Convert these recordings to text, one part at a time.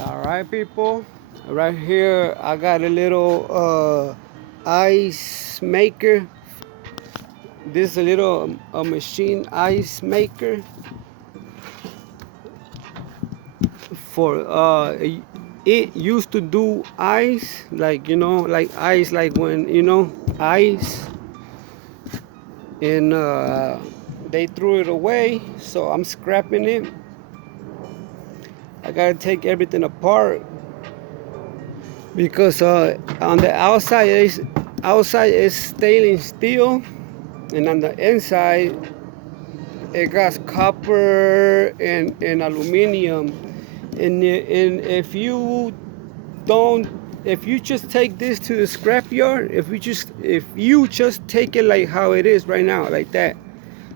All right, people. Right here, I got a little ice maker. This is a little machine ice maker for it used to do ice, like like ice, like when ice, and they threw it away. So I'm scrapping it. I gotta take everything apart because on the outside is stainless steel, and on the inside it got copper and aluminum. And don't if you just take this to the scrap yard, if you just take it like how it is right now, like that,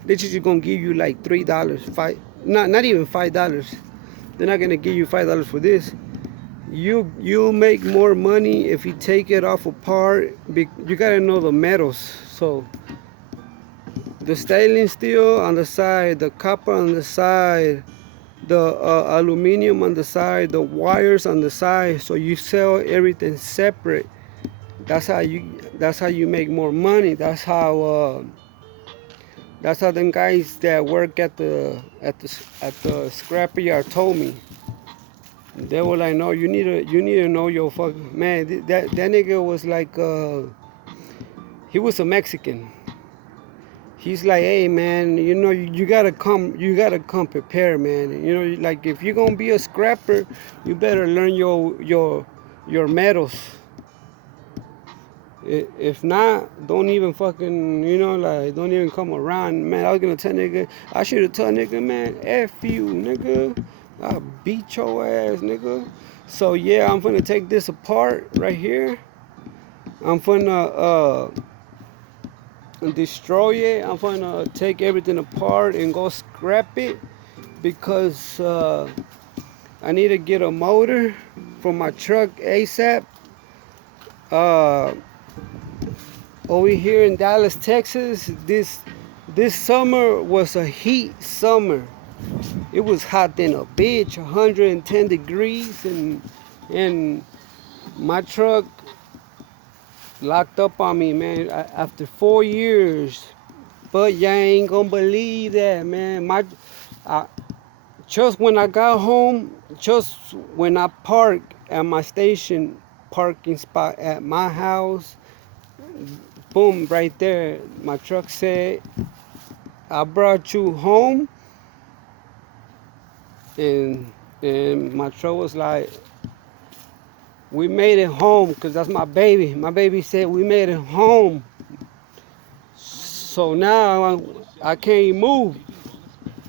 this is gonna give you like $3, five, not even $5. They're not gonna give you $5 for this. You'll make more money if you take it off apart. You gotta know the metals. So the stainless steel on the side, the copper on the side, the aluminum on the side, the wires on the side. So you sell everything separate. That's how you make more money. That's how them guys that work at the scrapyard told me. They were like, no, you need to know your fuck man. That nigga was like, he was a Mexican. He's like, hey man, you gotta come prepared, man. Like if you're gonna be a scrapper, you better learn your metals. If not, don't even fucking, like, don't even come around, man. I was gonna tell nigga, I should have told nigga, man, F you, nigga. I beat your ass, nigga. So yeah, I'm gonna take this apart right here. I'm gonna destroy it. I'm gonna take everything apart and go scrap it because I need to get a motor for my truck ASAP. Uh, Over here in Dallas, Texas, this summer was a heat summer. It was hot than a bitch, 110 degrees, and my truck locked up on me, man. After 4 years. But you ain't gonna believe that, man. I, just when I got home, just when I parked at my station parking spot at my house, boom, right there, my truck said, I brought you home, and my truck was like, we made it home, because that's my baby. My baby said we made it home. So now I can't move.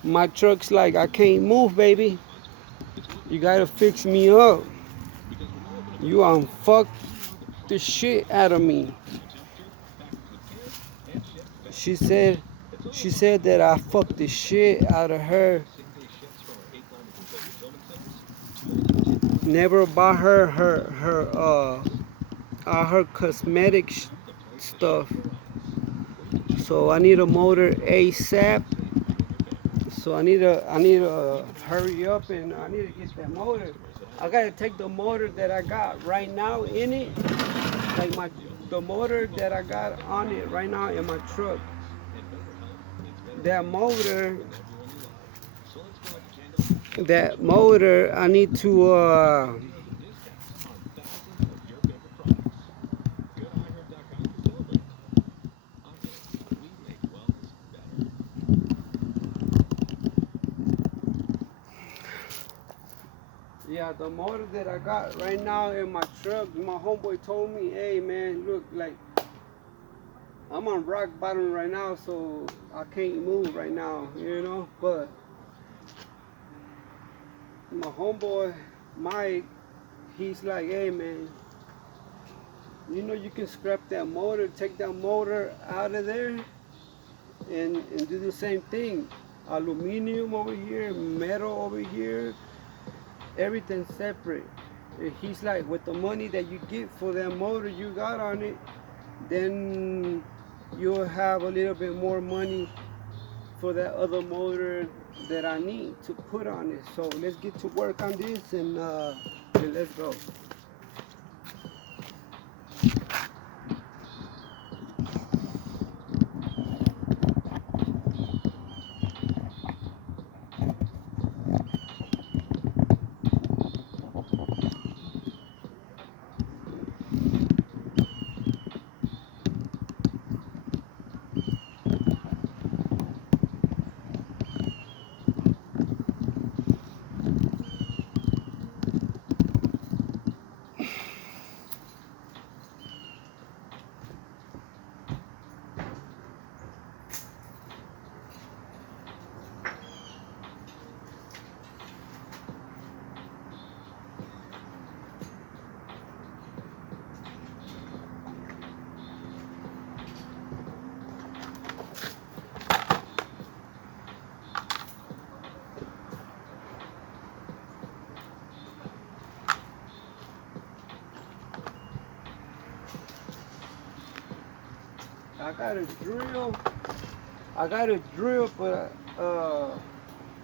My truck's like, I can't move, baby. You gotta fix me up. You fuck the shit out of me. She said she said that I fucked the shit out of her. Never bought her cosmetic stuff. So I need a motor ASAP. So I need to hurry up, and I need to get that motor. I gotta take the motor that I got right now in it, like the motor that I got on it right now in my truck. That motor, I need to yeah, the motor that I got right now in my truck. My homeboy told me, hey man, look, like, I'm on rock bottom right now, so I can't move right now, But my homeboy Mike, he's like, hey man, you can scrap that motor, take that motor out of there, and do the same thing. Aluminum over here, metal over here, everything separate. And he's like, with the money that you get for that motor you got on it, then you'll have a little bit more money for that other motor that I need to put on it. So let's get to work on this, and Okay, let's go. I got a drill. I got a drill, but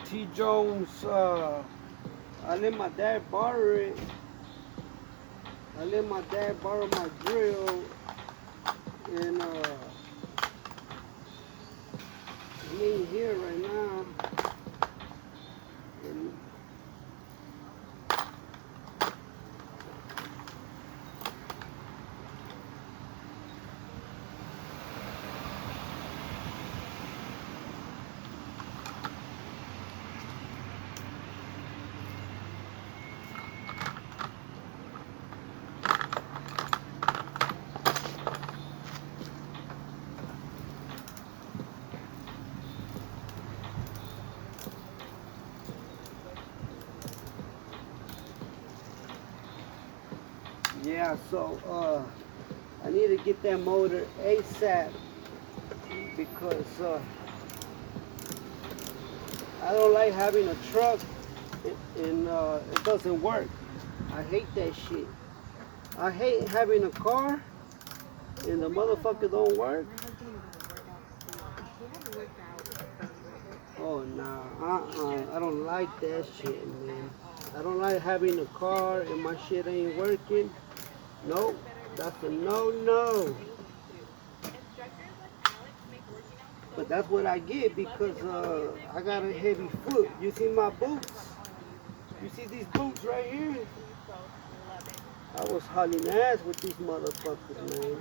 T Jones. I let my dad borrow it. I let my dad borrow my drill, and he ain't here right now. And yeah, so I need to get that motor ASAP because I don't like having a truck and it doesn't work. I hate that shit. I hate having a car and the motherfucker don't work. Oh nah, I don't like that shit, man. I don't like having a car and my shit ain't working. Nope, that's a no-no. But that's what I get because I got a heavy foot. You see my boots? You see these boots right here? I was hauling ass with these motherfuckers, man.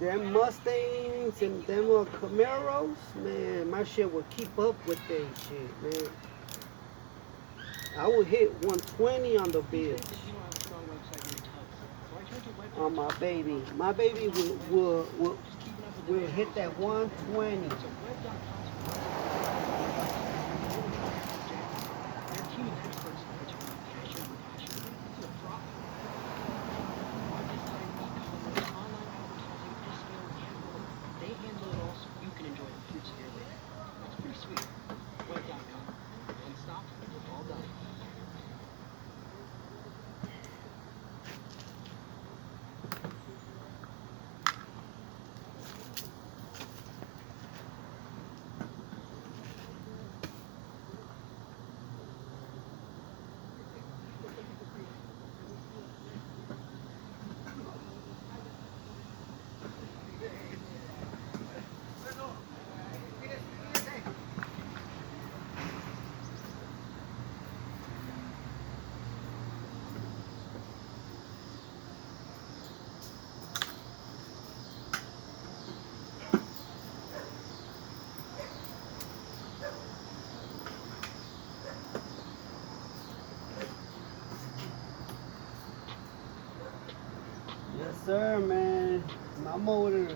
Them Mustangs and them Camaros, man, my shit would keep up with that shit, man. I would hit 120 on the bitch. On my baby. My baby will hit that 120. Yes, sir, man. My motor,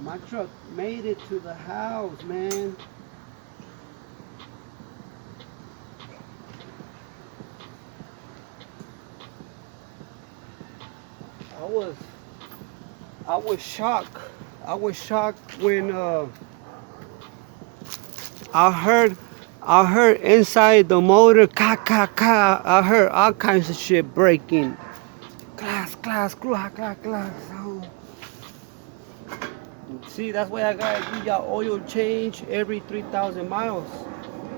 my truck made it to the house, man. I was, I was shocked. I was shocked when I heard, I heard inside the motor, ka ka ka. I heard all kinds of shit breaking. Glass, glass, glass, glass, glass. Oh. See, that's why I gotta do y'all oil change every 3,000 miles.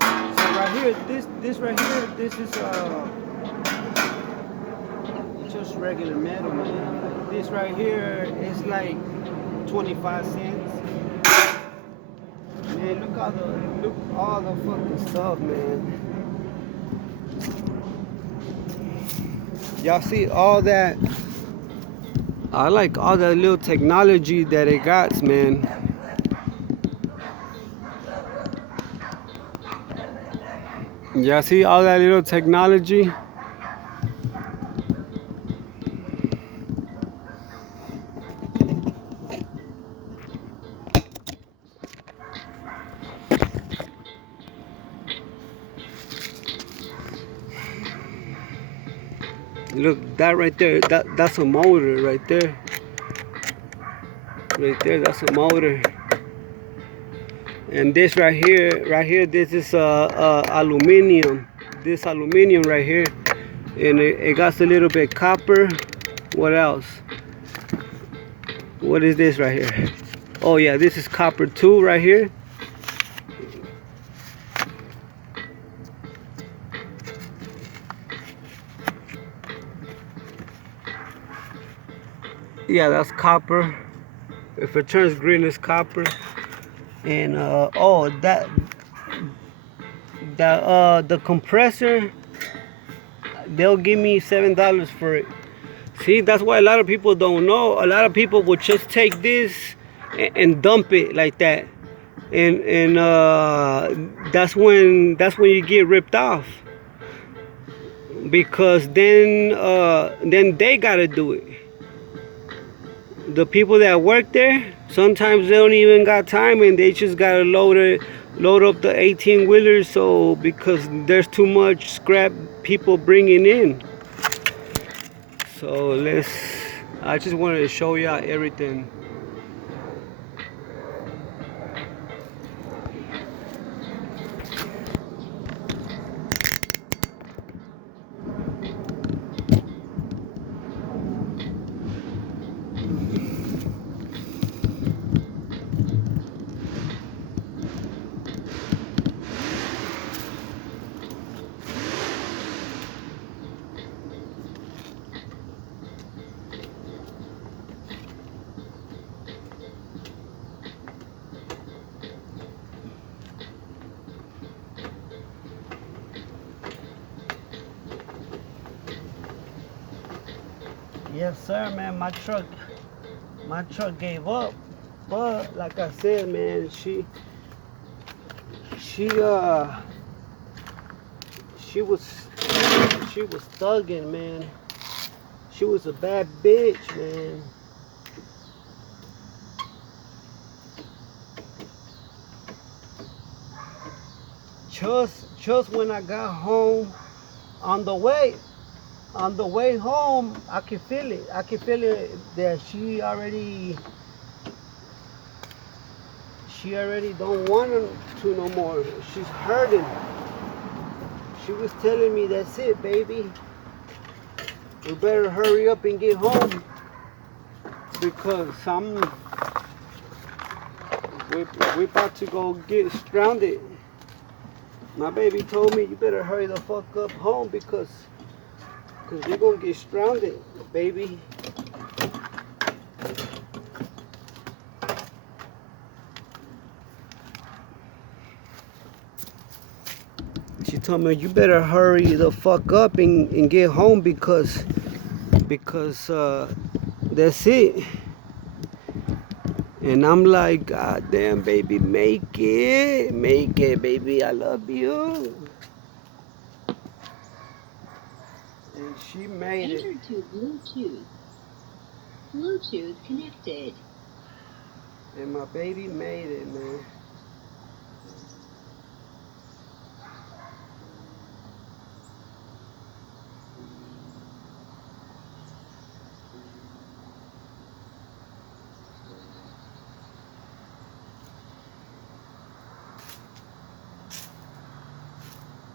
So right here, this right here, this is just regular metal, man. Like this right here is like 25 cents. Man, look all the fucking stuff, man. Y'all see all that? I like all that little technology that it got, man. Y'all see all that little technology? Look, that right there, that's a motor right there. Right there, that's a motor. And this right here, this is aluminum. This aluminum right here, and it got a little bit copper. What else? What is this right here? Oh yeah, this is copper too right here. Yeah, that's copper. If it turns green, it's copper. And oh, the compressor, they'll give me $7 for it. See, that's why a lot of people don't know. A lot of people will just take this and dump it like that, and that's when you get ripped off, because then they gotta do it. The people that work there, sometimes they don't even got time, and they just gotta load up the 18 wheelers. So because there's too much scrap people bringing in. So I just wanted to show y'all everything. Yes, sir, man. My truck gave up, but like I said, man, she was thugging, man. She was a bad bitch, man. Just when I got home, on the way home, I could feel it. I could feel it that she already don't want to no more. She's hurting. She was telling me, that's it, baby. We better hurry up and get home, because we about to go get stranded. My baby told me, you better hurry the fuck up home, because we're gonna get stranded, baby. She told me, you better hurry the fuck up and get home, because that's it. And I'm like, God damn, baby, make it, baby, I love you. And she made it. Enter to Bluetooth. Bluetooth connected. And my baby made it, man.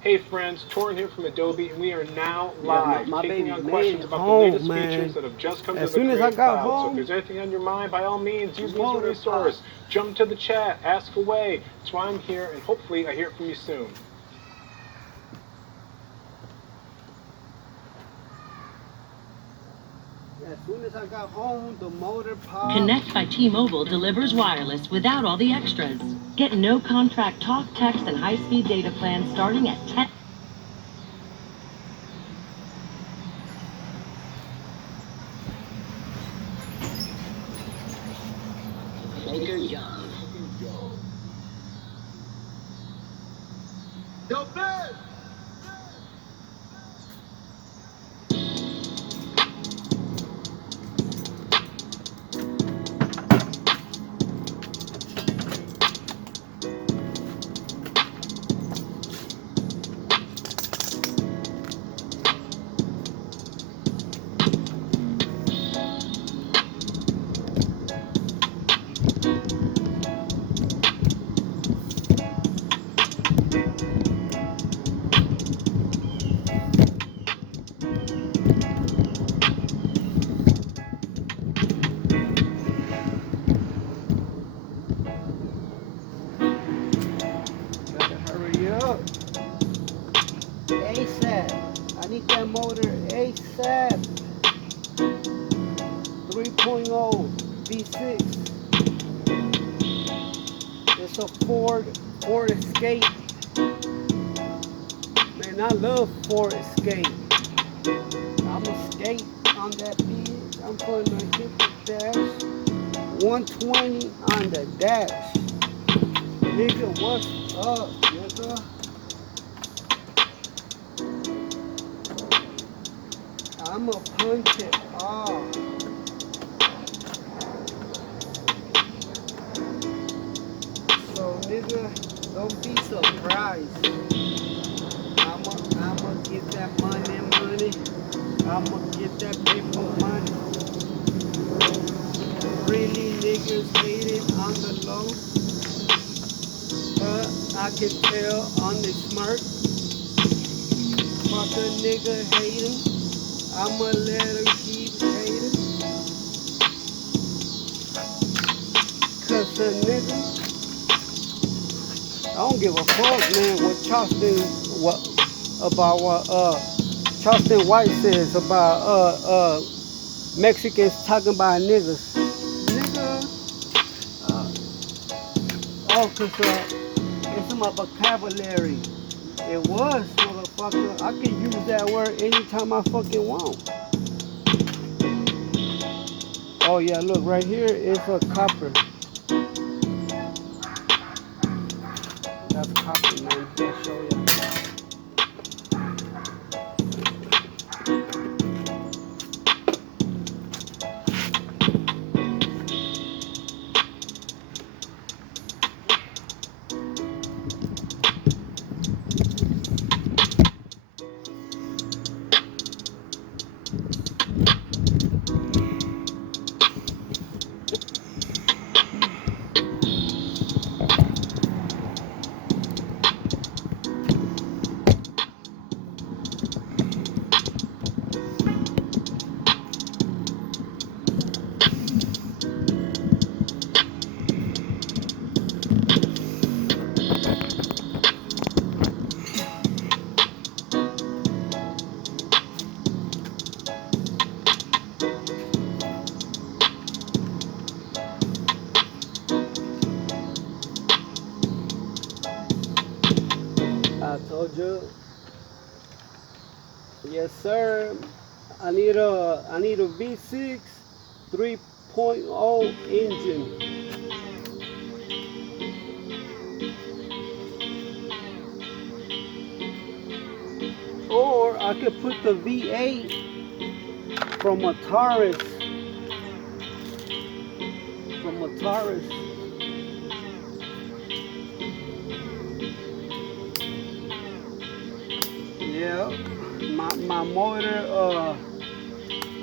Hey friends, Torrin here from Adobe, and we are now live, my taking baby on made questions it about home, the latest man. features that have just come As to the soon as I Creative got Cloud. So home, if there's anything on your mind, by all means, use me as a resource. Jump to the chat, ask away. That's why I'm here, and hopefully I hear from you soon. As soon as I got home, the motor popped. Connect by T-Mobile delivers wireless without all the extras. Get no contract talk, text, and high-speed data plans starting at 10. Baker Young. Yo, Ben! Better hurry up. ASAP. I need that motor ASAP. 3.0 V6. It's a Ford Escape. Man, I love Ford Escape. I'ma skate on that bitch. I'm putting a hit the dash. 120 on the dash. Nigga, what's up, nigga? I'ma punch it off. So, nigga, don't be surprised. I'ma get that money. I'ma get that paper money. Really niggas hating on the low, but I can tell on the smirk. Fuck a nigga hating, I'ma let her keep hating. Cause a nigga, I don't give a fuck, man, what Charleston White says about Mexicans talking about niggas. Nigga, cause it's in my vocabulary. It was, motherfucker. I can use that word anytime I fucking want. Oh yeah, look right here is a copper. That's copper, man. I'll show you. I told you. Yes, sir. I need a V6 3.0 engine. Or I could put the V8 from a Taurus. Yeah, my motor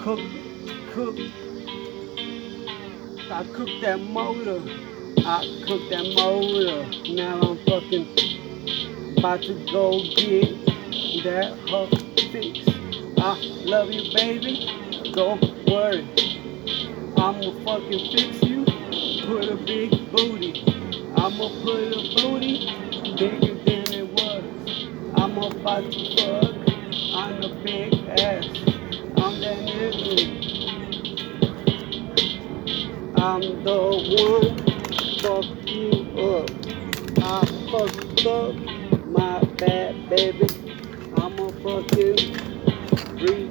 cook. I cooked that motor. Now I'm fucking about to go get that hook fixed. I love you, baby. Don't worry. I'ma fucking fix you. Put a big booty. I'ma put a booty bigger than it was. I'm about to fuck on the big ass. I'm that nigga. I'm the one fuck you up. I fucked up, my bad baby. I'm a fucking freak.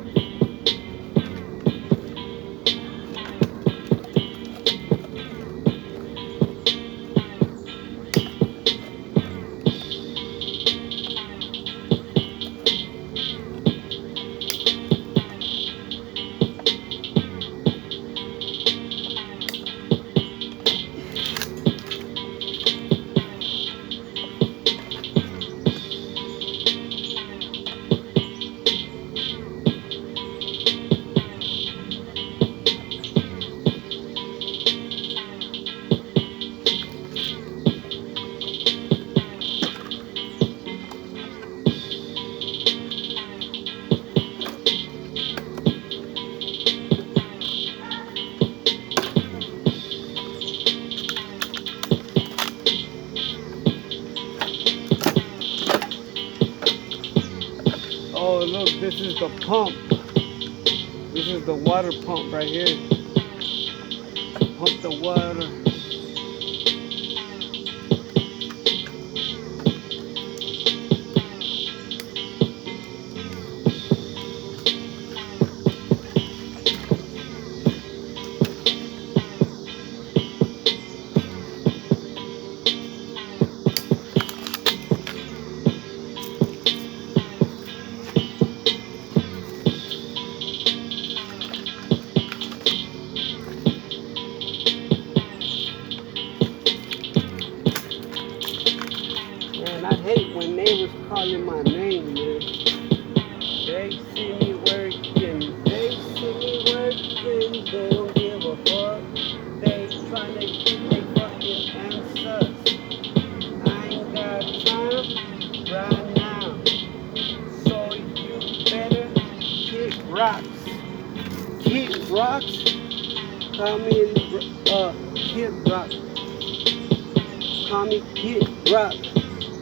Oh look, this is the pump. This is the water pump right here. Pump the water. Man, I hate when neighbors calling my name, man. They see me working, they see me working, they don't give a fuck. They tryna get their fucking answers. I ain't got time right now, so you better kick rocks. Kick rocks? Call me Kid Rock. Call me Kid Rock.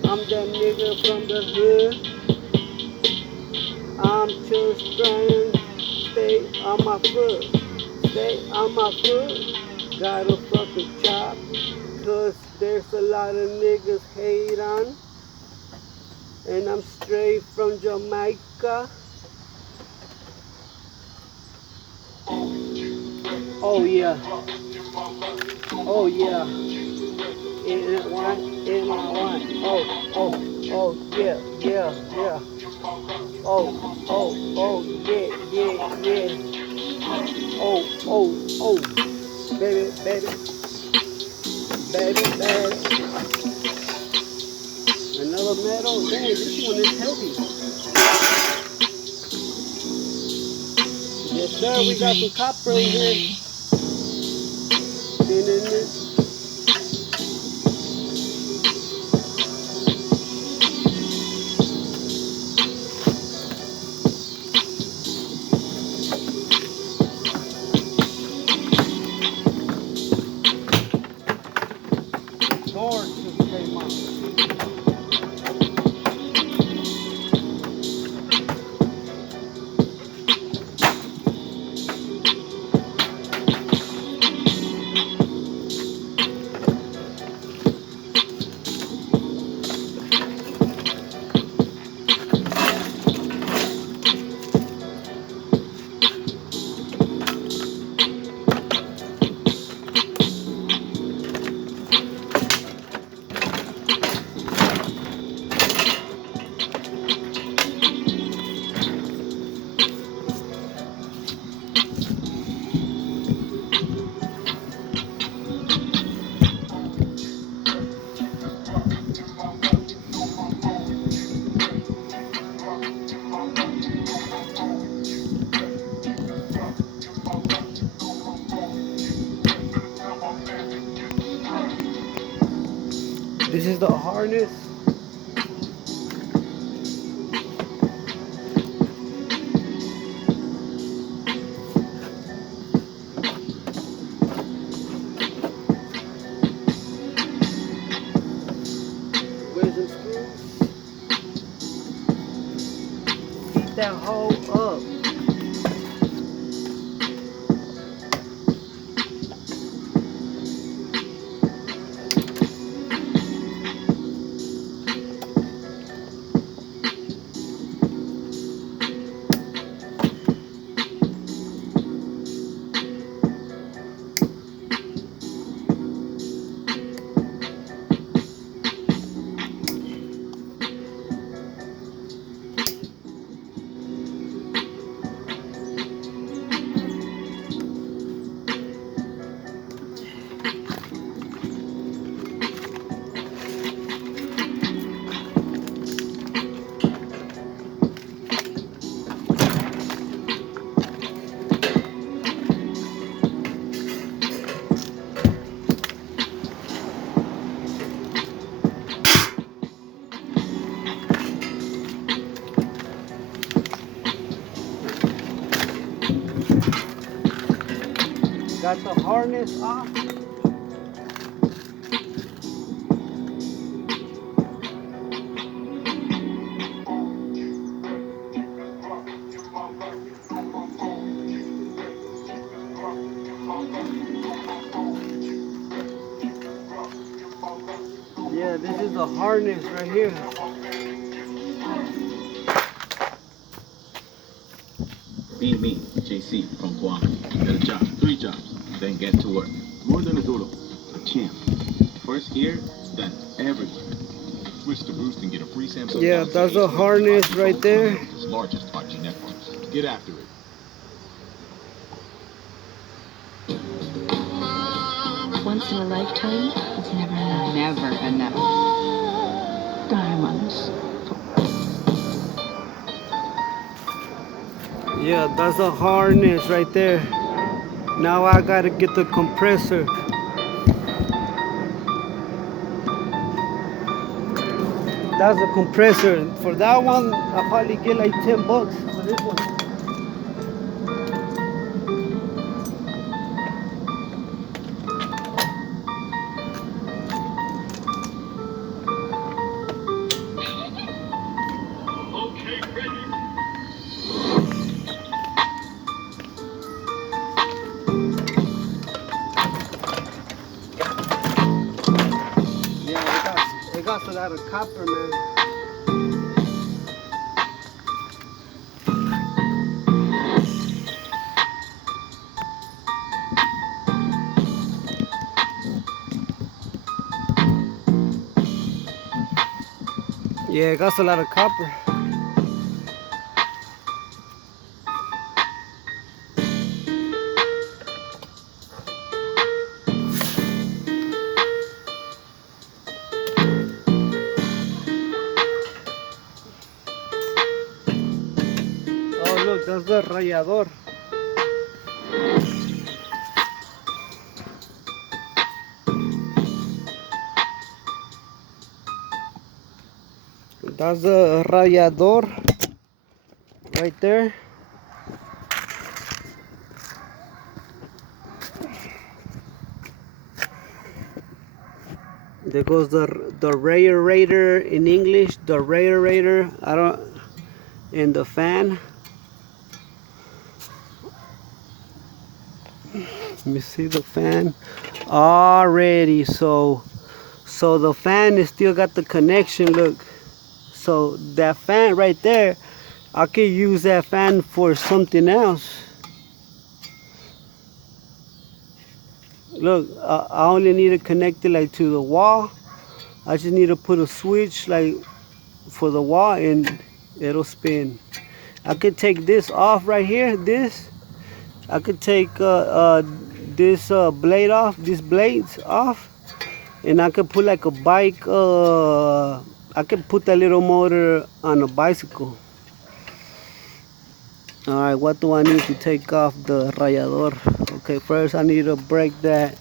I'm that nigga from the hood. I'm just trying to stay on my foot. Stay on my foot. Got a fucking chop. Cause there's a lot of niggas hate on. And I'm straight from Jamaica. Oh yeah. Oh yeah. In one. Oh yeah, yeah, yeah. Oh, yeah, yeah, yeah. Oh, baby, baby, baby, baby. Another metal? Dang, this one is heavy. Yes, sir, we got some copper in here. Doors just came out. This is the harness. Where's the screws? Heat that hole up. got the harness off. Yeah, this is the harness right here. Me, JC from Guam. Get a job, 3 jobs, then get to work. More than a duro, a champ. First here, then everywhere. Switch to Boost and get a free Samsung. Yeah, that's a harness right there. America's largest 5G networks. Get after it. Once in a lifetime, it's never enough. Never enough. Diamonds. Yeah, that's a harness right there. Now I gotta get the compressor. That's the compressor. For that one, I'll probably get like $10 for this one. Yeah, it got a lot of copper, man. Yeah, it got a lot of copper. Oh, look, that's the rallador. That's the rallador right there. There goes the radiator in English, the radiator. And the fan. Let me see the fan already. So the fan is still got the connection. Look, so that fan right there, I could use that fan for something else. Look, I only need to connect it like to the wall. I just need to put a switch like for the wall and it'll spin. I could take this off right here. I could take this blade off, these blades off, and I could put like a bike. I could put that little motor on a bicycle. All right, what do I need to take off the rallador? Okay, first I need to break that.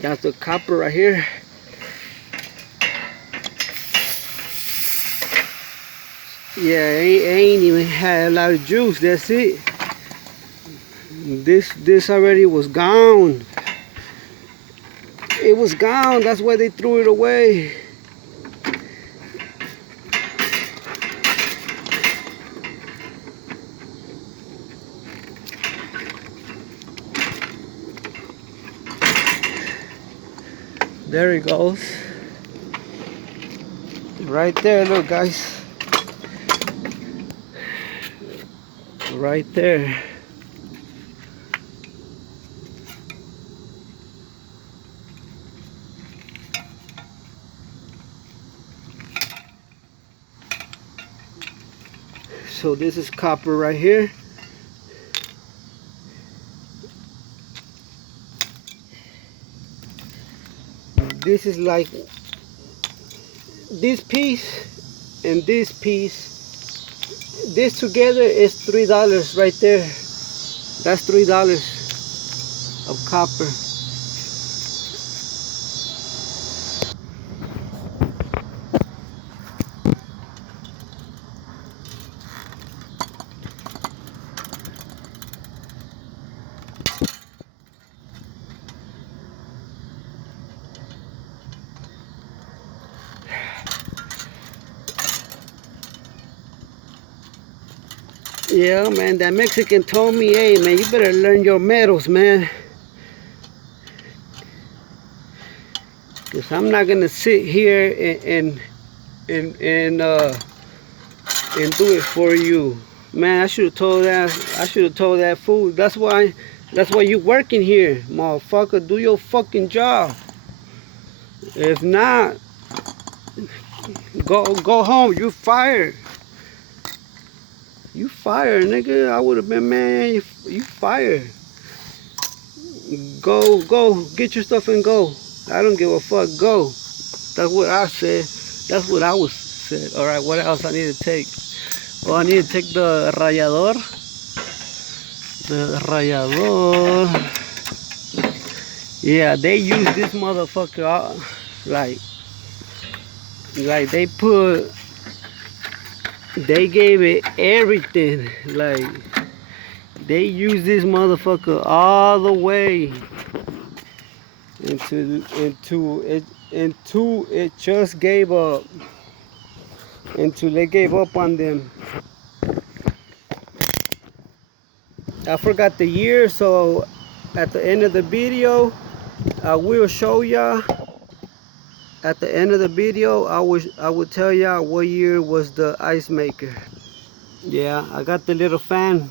That's the copper right here. Yeah, it ain't even had a lot of juice. That's it. This already was gone. It was gone. That's why they threw it away. There it goes. Right there, look guys. Right there. So this is copper right here. This is like this piece and this piece. This together is $3 right there. That's $3. of copper. Yeah, man, that Mexican told me, hey, man, you better learn your metals, man. Because I'm not going to sit here and do it for you. Man, I should have told that fool. That's why you working here, motherfucker. Do your fucking job. If not, go home. You fired. You fired, nigga. I would have been, man, you fired. Go, get your stuff and go. I don't give a fuck, go. That's what I said. That's what I was said. Alright, what else I need to take? Oh, I need to take the rallador. The rallador. Yeah, they use this motherfucker out, like they gave it everything. Like, they use this motherfucker all the way into it just gave up. Until they gave up on them. I forgot the year, so at the end of the video, I will show y'all. At the end of the video, I will tell y'all what year was the ice maker. Yeah, I got the little fan